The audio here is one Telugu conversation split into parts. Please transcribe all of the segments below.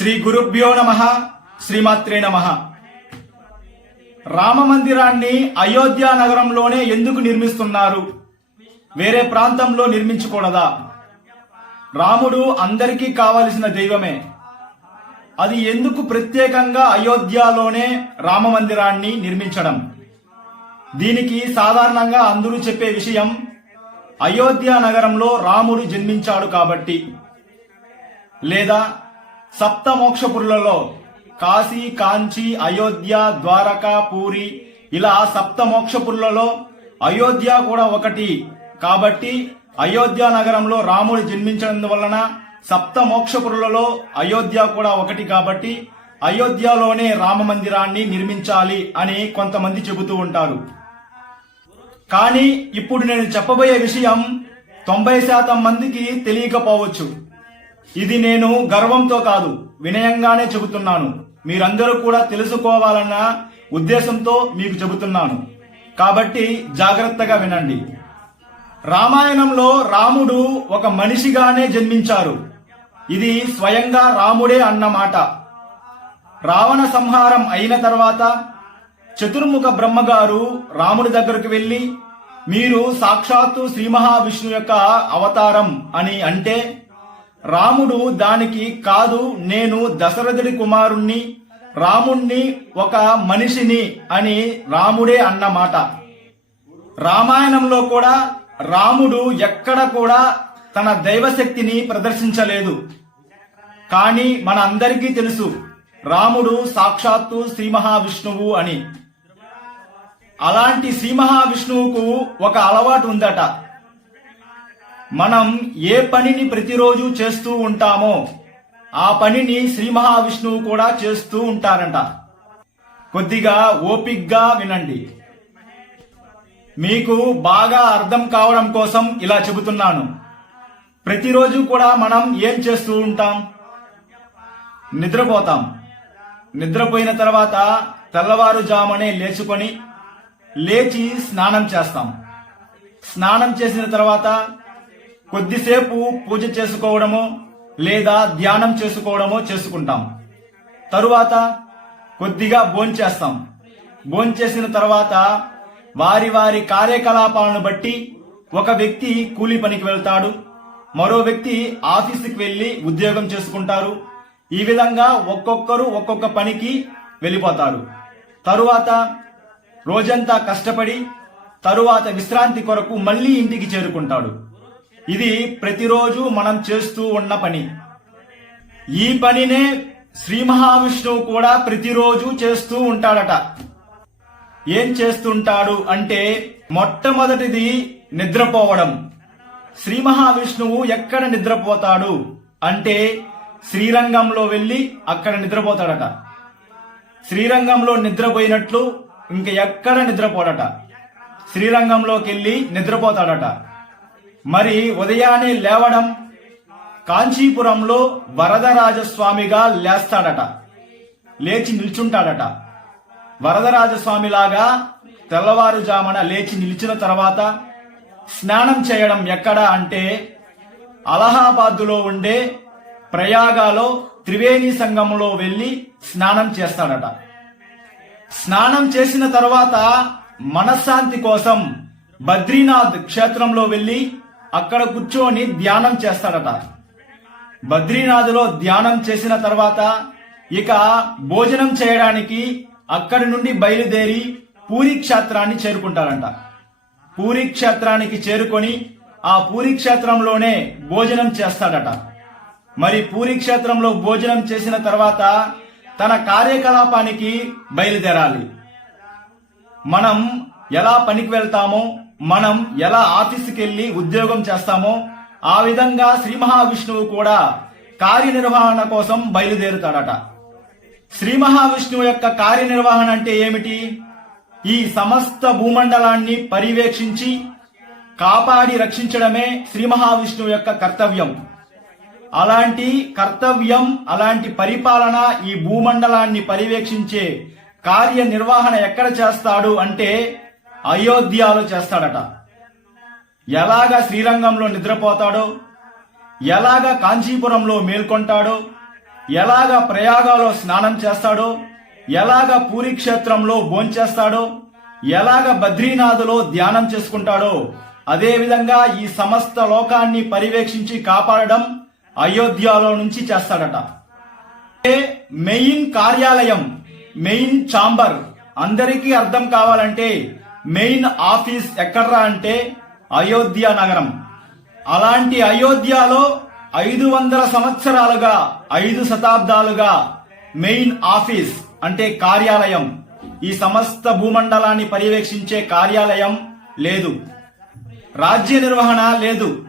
శ్రీ గురుభ్యో నమ శ్రీమాత్రే నమ. రామ మందిరాన్ని అయోధ్య నగరంలోనే ఎందుకు నిర్మిస్తున్నారు? వేరే ప్రాంతంలో నిర్మించకూడదా రాముడు అందరికీ కావలసిన దైవమే. అది ఎందుకు ప్రత్యేకంగా అయోధ్యలోనే రామ మందిరాన్ని నిర్మించడం? దీనికి సాధారణంగా అందరూ చెప్పే విషయం అయోధ్య నగరంలో రాముడు జన్మించాడు కాబట్టి. లేదా సప్త మోక్షపురులలో కాశీ కాంచి అయోధ్య ద్వారకా పూరి ఇలా సప్త మోక్షపురులలో అయోధ్య కూడా ఒకటి. కాబట్టి అయోధ్య నగరంలో రాముడు జన్మించడం వలన సప్త మోక్షపురులలో అయోధ్య కూడా ఒకటి కాబట్టి అయోధ్యలోనే రామ మందిరాన్ని నిర్మించాలి అని కొంతమంది చెబుతూ ఉంటారు. కానీ ఇప్పుడు నేను చెప్పబోయే విషయం తొంభై శాతం మందికి తెలియకపోవచ్చు. ఇది నేను గర్వంతో కాదు వినయంగానే చెబుతున్నాను. మీరందరూ కూడా తెలుసుకోవాలన్న ఉద్దేశంతో మీకు చెబుతున్నాను. కాబట్టి జాగ్రత్తగా వినండి. రామాయణంలో రాముడు ఒక మనిషిగానే జన్మించారు. ఇది స్వయంగా రాముడే అన్నమాట రావణ సంహారం అయిన తర్వాత చతుర్ముఖ బ్రహ్మగారు రాముడి దగ్గరకు వెళ్ళి మీరు సాక్షాత్తు శ్రీ మహావిష్ణు యొక్క అవతారం అని అంటే రాముడు దానికి కాదు నేను దశరథుడి కుమారుణ్ణి రాముణ్ణి ఒక మనిషిని అని రాముడే అన్నమాట. రామాయణంలో కూడా రాముడు ఎక్కడ కూడా తన దైవశక్తిని ప్రదర్శించలేదు. కానీ మన అందరికీ తెలుసు రాముడు సాక్షాత్తు శ్రీ మహావిష్ణువు అని. అలాంటి శ్రీ మహావిష్ణువుకు ఒక అలవాటు ఉందట. మనం ఏ పనిని ప్రతిరోజు చేస్తూ ఉంటామో ఆ పనిని శ్రీ మహావిష్ణువు కూడా చేస్తూ ఉంటారంట. కొద్దిగా ఓపిగ్గా వినండి. మీకు బాగా అర్థం కావడం కోసం ఇలా చెబుతున్నాను. ప్రతిరోజు కూడా మనం ఏం చేస్తూ ఉంటాం? నిద్రపోతాం. నిద్రపోయిన తర్వాత తెల్లవారుజామునే లేచుకొని లేచి స్నానం చేస్తాం. స్నానం చేసిన తర్వాత కొద్దిసేపు పూజ చేసుకోవడమో లేదా ధ్యానం చేసుకోవడమో చేసుకుంటాం. తరువాత కొద్దిగా భోంచేస్తాం భోంచేసిన తర్వాత వారి వారి కార్యకలాపాలను బట్టి ఒక వ్యక్తి కూలి పనికి వెళ్తాడు. మరో వ్యక్తి ఆఫీసుకి వెళ్ళి ఉద్యోగం చేసుకుంటారు. ఈ విధంగా ఒక్కొక్కరు ఒక్కొక్క పనికి వెళ్ళిపోతారు. తరువాత రోజంతా కష్టపడి తరువాత విశ్రాంతి కొరకు మళ్ళీ ఇంటికి చేరుకుంటాడు. ఇది ప్రతిరోజు మనం చేస్తూ ఉన్న పని. ఈ పనినే శ్రీ మహావిష్ణువు కూడా ప్రతిరోజు చేస్తూ ఉంటాడట. ఏం చేస్తుంటాడు అంటే మొట్టమొదటిది నిద్రపోవడం. శ్రీ మహావిష్ణువు ఎక్కడ నిద్రపోతాడు అంటే శ్రీరంగంలో వెళ్ళి అక్కడ నిద్రపోతాడట. శ్రీరంగంలో నిద్రపోయినట్లు ఇంక ఎక్కడ నిద్రపోడట. శ్రీరంగంలోకి వెళ్ళి నిద్రపోతాడట. మరి ఉదయాన్నే లేవడం కాంచీపురంలో వరదరాజస్వామిగా లేస్తాడట. లేచి నిల్చుంటాడట. వరదరాజస్వామిలాగా తెల్లవారుజామున లేచి నిలిచిన తర్వాత స్నానం చేయడం ఎక్కడ అంటే అలహాబాదులో ఉండే ప్రయాగాలో త్రివేణి సంఘంలో వెళ్ళి స్నానం చేస్తాడట. స్నానం చేసిన తర్వాత మనశ్శాంతి కోసం బద్రీనాథ్ క్షేత్రంలో వెళ్ళి అక్కడ కూర్చొని ధ్యానం చేస్తాడట. బద్రీనాథ్లో ధ్యానం చేసిన తర్వాత ఇక భోజనం చేయడానికి అక్కడి నుండి బయలుదేరి పూరి క్షేత్రాన్ని చేరుకుంటారంట. పూరి క్షేత్రానికి చేరుకొని ఆ పూరి క్షేత్రంలోనే భోజనం చేస్తాడట. మరి పూరి క్షేత్రంలో భోజనం చేసిన తర్వాత తన కార్యకలాపానికి బయలుదేరాలి. మనం ఎలా పనికి వెళ్తామో మనం ఎలా ఆఫీస్కి వెళ్ళి ఉద్యోగం చేస్తామో ఆ విధంగా శ్రీ మహావిష్ణువు కూడా కార్యనిర్వహణ కోసం బయలుదేరుతాడట. శ్రీ మహావిష్ణువు యొక్క కార్యనిర్వహణ అంటే ఏమిటి? ఈ సమస్త భూమండలాన్ని పర్యవేక్షించి కాపాడి రక్షించడమే శ్రీ మహావిష్ణువు యొక్క కర్తవ్యం. అలాంటి కర్తవ్యం అలాంటి పరిపాలన ఈ భూమండలాన్ని పర్యవేక్షించే కార్యనిర్వహణ ఎక్కడ చేస్తాడు అంటే అయోధ్యలో చేస్తాడట. ఎలాగ శ్రీరంగంలో నిద్రపోతాడో ఎలాగ కాంచీపురంలో మేల్కొంటాడో ఎలాగ ప్రయాగాలో స్నానం చేస్తాడో ఎలాగ పూరి క్షేత్రంలో భోంచేస్తాడో ఎలాగ బద్రీనాథులో ధ్యానం చేసుకుంటాడో అదేవిధంగా ఈ సమస్త లోకాన్ని పర్యవేక్షించి కాపాడడం అయోధ్యలో నుంచి చేస్తాడట. మెయిన్ కార్యాలయం మెయిన్ చాంబర్ అందరికీ అర్థం కావాలంటే మెయిన్ ఆఫీస్ ఎక్కడ్రా అంటే అయోధ్య నగరం. అలాంటి అయోధ్యలో ఐదు వందల సంవత్సరాలుగా ఐదు శతాబ్దాలుగా మెయిన్ ఆఫీస్ అంటే కార్యాలయం. ఈ సమస్త భూమండలాన్ని పర్యవేక్షించే కార్యాలయం లేదు. రాజ్య నిర్వహణ లేదు.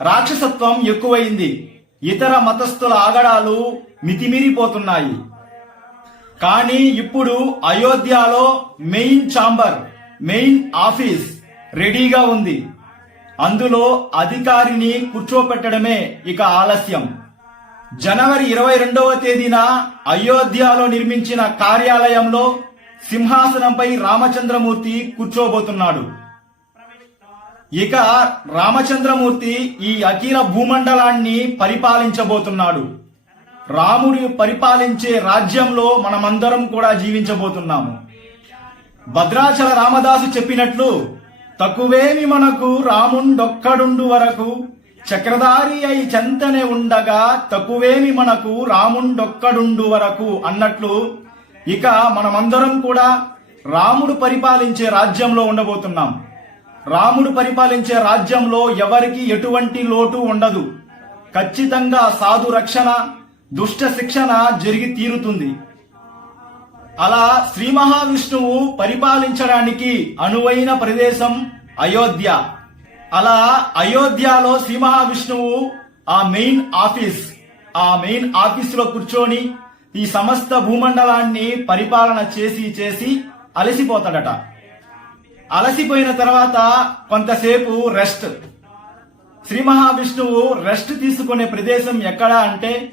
రాక్షసత్వం ఎక్కువైంది. ఇతర మతస్థుల ఆగడాలు మితిమీరిపోతున్నాయి. కానీ ఇప్పుడు అయోధ్యలో మెయిన్ ఛాంబర్ మెయిన్ ఆఫీస్ రెడీగా ఉంది. అందులో అధికారిని కూర్చోపెట్టడమే ఇక ఆలస్యం. జనవరి ఇరవై రెండవ తేదీన అయోధ్యలో నిర్మించిన కార్యాలయంలో సింహాసనంపై రామచంద్రమూర్తి కూర్చోబోతున్నాడు. ఇక రామచంద్రమూర్తి ఈ అఖిల భూమండలాన్ని పరిపాలించబోతున్నాడు. రాముడి పరిపాలించే రాజ్యంలో మనమందరం కూడా జీవించబోతున్నాము. భద్రాచల రామదాసు చెప్పినట్లు తక్కువేమి మనకు రాముండొక్కడుండు వరకు చక్రధారి అయి చెంతనే ఉండగా తక్కువేమి మనకు రాముండొక్కడుండు వరకు అన్నట్లు ఇక మనమందరం కూడా రాముడు పరిపాలించే రాజ్యంలో ఉండబోతున్నాం. రాముడు పరిపాలించే రాజ్యంలో ఎవరికి ఎటువంటి లోటు ఉండదు. ఖచ్చితంగా సాధు రక్షణ దుష్ట శిక్షణ జరిగి తీరుతుంది. అలా శ్రీ మహావిష్ణువు పరిపాలించడానికి అనువైన ప్రదేశం అయోధ్య. అలా అయోధ్యలో శ్రీ మహావిష్ణువు ఆ మెయిన్ ఆఫీస్ ఆ మెయిన్ ఆఫీస్లో కూర్చొని ఈ సమస్త భూమండలాన్ని పరిపాలన చేసి చేసి అలసిపోతాడట. అలసిపోయిన తర్వాత కొంతసేపు రెస్ట్. శ్రీ మహావిష్ణువు రెస్ట్ తీసుకునే ప్రదేశం ఎక్కడ అంటే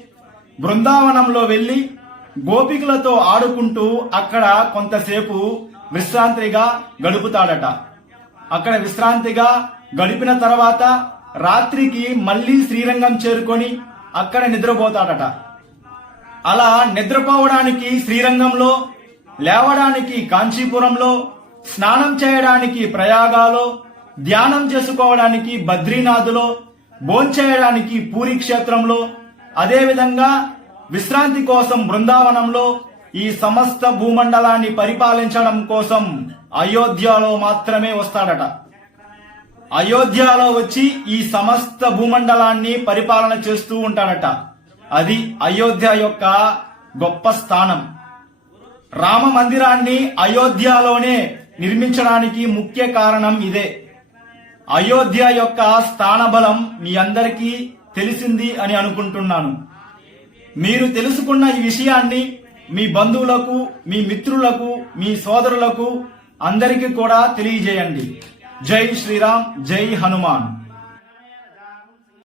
బృందావనంలో వెళ్ళి గోపికలతో ఆడుకుంటూ అక్కడ కొంతసేపు విశ్రాంతిగా గడుపుతాడట. అక్కడ విశ్రాంతిగా గడిపిన తర్వాత రాత్రికి మళ్ళీ శ్రీరంగం చేరుకొని అక్కడ నిద్రపోతాడట. అలా నిద్రపోవడానికి శ్రీరంగంలో లేవడానికి కాంచీపురంలో స్నానం చేయడానికి ప్రయాగాలో ధ్యానం చేసుకోవడానికి బద్రీనాథులో భోంచేయడానికి పూరి క్షేత్రంలో అదేవిధంగా విశ్రాంతి కోసం బృందావనంలో ఈ సమస్త భూమండలాన్ని పరిపాలించడం కోసం అయోధ్యలో మాత్రమే వస్తాడట. అయోధ్యలో వచ్చి ఈ సమస్త భూమండలాన్ని పరిపాలన చేస్తూ ఉంటాడట. అది అయోధ్య యొక్క గొప్ప స్థానం. రామ మందిరాన్ని అయోధ్యలోనే నిర్మించడానికి ముఖ్య కారణం ఇదే. అయోధ్య యొక్క స్థానబలం మీ అందరికీ తెలిసింది అని అనుకుంటున్నాను. మీరు తెలుసుకున్న ఈ విషయాన్ని మీ బంధువులకు మీ మిత్రులకు మీ సోదరులకు అందరికీ కూడా తెలియజేయండి. జై శ్రీరామ్ జై హనుమాన్.